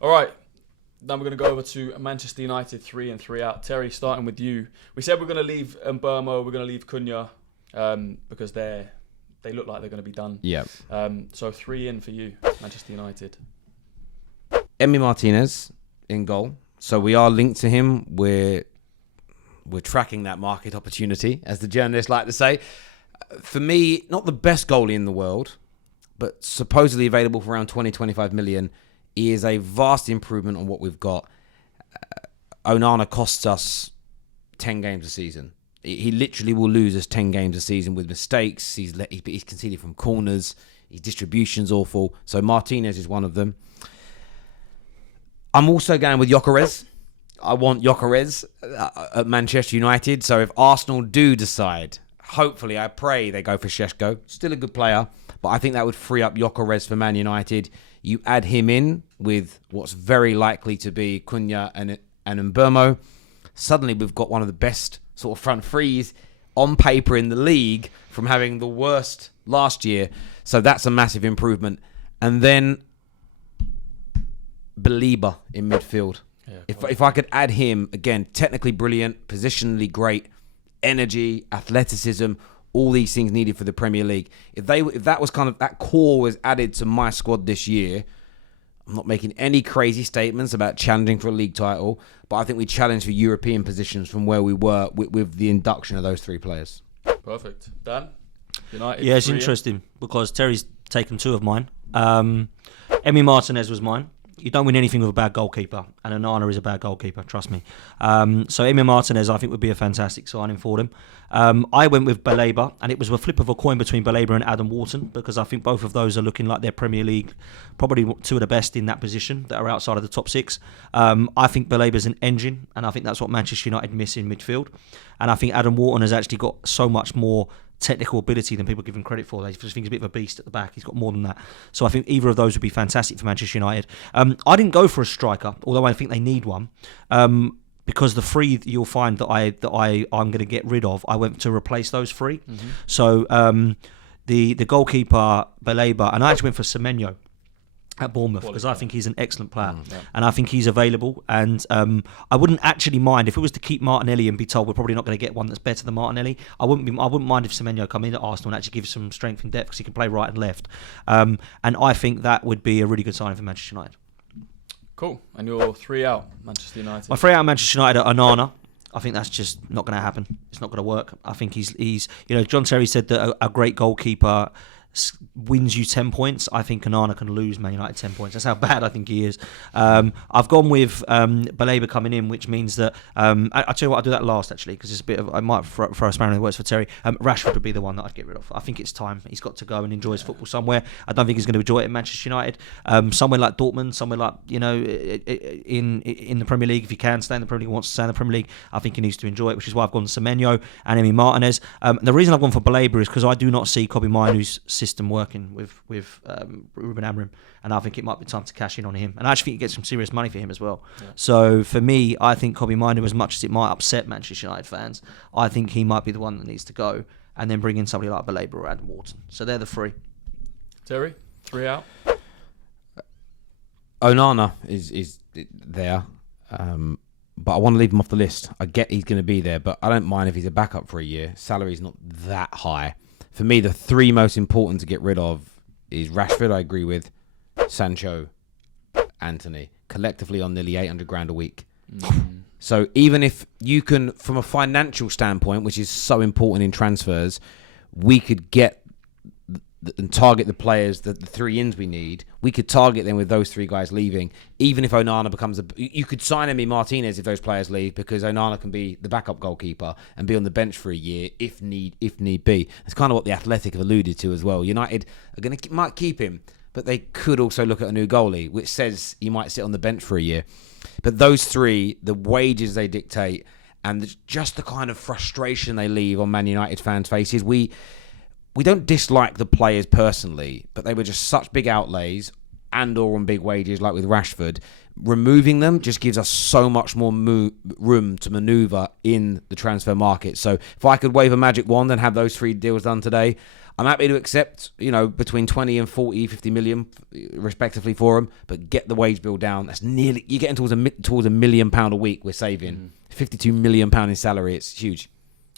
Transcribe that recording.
All right. Now we're going to go over to Manchester United 3 and 3 out. Terry, starting with you. We said we're going to leave Mbeumo, we're going to leave Cunha because they look like they're going to be done. Yeah. So 3 in for you, Manchester United. Emi Martinez in goal. So we are linked to him. We're tracking that market opportunity, as the journalists like to say. For me, not the best goalie in the world, but supposedly available for around 20-25 million. He is a vast improvement on what we've got. Onana costs us 10 games a season. He literally will lose us 10 games a season with mistakes. He's conceded from corners. His distribution's awful. So Martinez is one of them. I'm also going with Gyökeres. I want Gyökeres at Manchester United. So if Arsenal do decide, hopefully, I pray they go for Šeško. Still a good player, but I think that would free up Gyökeres for Man United. You add him in with what's very likely to be Cunha and Mbeumo. Suddenly, we've got one of the best sort of front threes on paper in the league from having the worst last year. So that's a massive improvement. And then Belieber in midfield. Yeah, if I could add him, again, technically brilliant, positionally great, energy, athleticism, all these things needed for the Premier League. If that was kind of, that core was added to my squad this year, I'm not making any crazy statements about challenging for a league title, but I think we challenge for European positions from where we were with the induction of those 3 players. Perfect. Dan? United? Yeah, it's interesting because Terry's taken 2 of mine. Emi Martinez was mine. You don't win anything with a bad goalkeeper, and Onana is a bad goalkeeper, trust me. So Emi Martinez, I think, would be a fantastic signing for them. I went with Belieber, and it was a flip of a coin between Belieber and Adam Wharton, because I think both of those are looking like they're Premier League, probably 2 of the best in that position that are outside of the top 6. I think Belieber's an engine, and I think that's what Manchester United miss in midfield. And I think Adam Wharton has actually got so much more technical ability than people give him credit for. They just think he's a bit of a beast at the back. He's got more than that. So I think either of those would be fantastic for Manchester United. I didn't go for a striker, although I think they need one. Because the 3 you'll find that I'm going to get rid of, I went to replace those 3. Mm-hmm. So the goalkeeper Belieber, and I actually went for Semenyo at Bournemouth because I think he's an excellent player, and I think he's available. And I wouldn't actually mind if it was to keep Martinelli and be told we're probably not going to get one that's better than Martinelli. I wouldn't mind if Semenyo come in at Arsenal and actually give some strength and depth because he can play right and left. And I think that would be a really good signing for Manchester United. Cool. And you're 3 out, Manchester United. My 3 out, Manchester United are Onana. I think that's just not going to happen. It's not going to work. I think he's John Terry said that a great goalkeeper wins you 10 points. I think Onana can lose Man United 10 points. That's how bad I think he is. I've gone with Belieber coming in, which means that I'll tell you what, I'll do that last actually, because it's a bit of, I might throw a spanner in the works for Terry. Rashford would be the one that I'd get rid of. I think it's time. He's got to go and enjoy his football somewhere. I don't think he's going to enjoy it at Manchester United. Somewhere like Dortmund, somewhere like in the Premier League, if he can stay in the Premier League, wants to stay in the Premier League, I think he needs to enjoy it, which is why I've gone Semenyo and Emi Martinez. The reason I've gone for Belieber is because I do not see Kobe Mainoo's system working with Ruben Amorim, and I think it might be time to cash in on him, and I actually think you get some serious money for him as well. So for me, I think Kobe Mainoo, as much as it might upset Manchester United fans, I think he might be the one that needs to go, and then bring in somebody like Belieber or Adam Wharton. So they're the 3. Terry, 3 out. Onana is there, but I want to leave him off the list. I get he's going to be there, but I don't mind if he's a backup for a year. Salary's not that high. For me, the 3 most important to get rid of is Rashford, I agree with, Sancho, Anthony, collectively on nearly 800 grand a week. So even if you can, from a financial standpoint, which is so important in transfers, we could get and target the players, the 3 ins we need. We could target them with those 3 guys leaving. Even if Onana becomes you could sign Emi Martinez if those players leave, because Onana can be the backup goalkeeper and be on the bench for a year if need be. That's kind of what the Athletic have alluded to as well. United are might keep him, but they could also look at a new goalie, which says he might sit on the bench for a year. But those 3, the wages they dictate, and just the kind of frustration they leave on Man United fans' faces, we don't dislike the players personally, but they were just such big outlays and or on big wages, like with Rashford. Removing them just gives us so much more room to manoeuvre in the transfer market. So if I could wave a magic wand and have those 3 deals done today, I'm happy to accept, between 20 and 40, 50 million, respectively, for him. But get the wage bill down. That's nearly, you're getting towards £1 million a week we're saving. £52 million in salary. It's huge.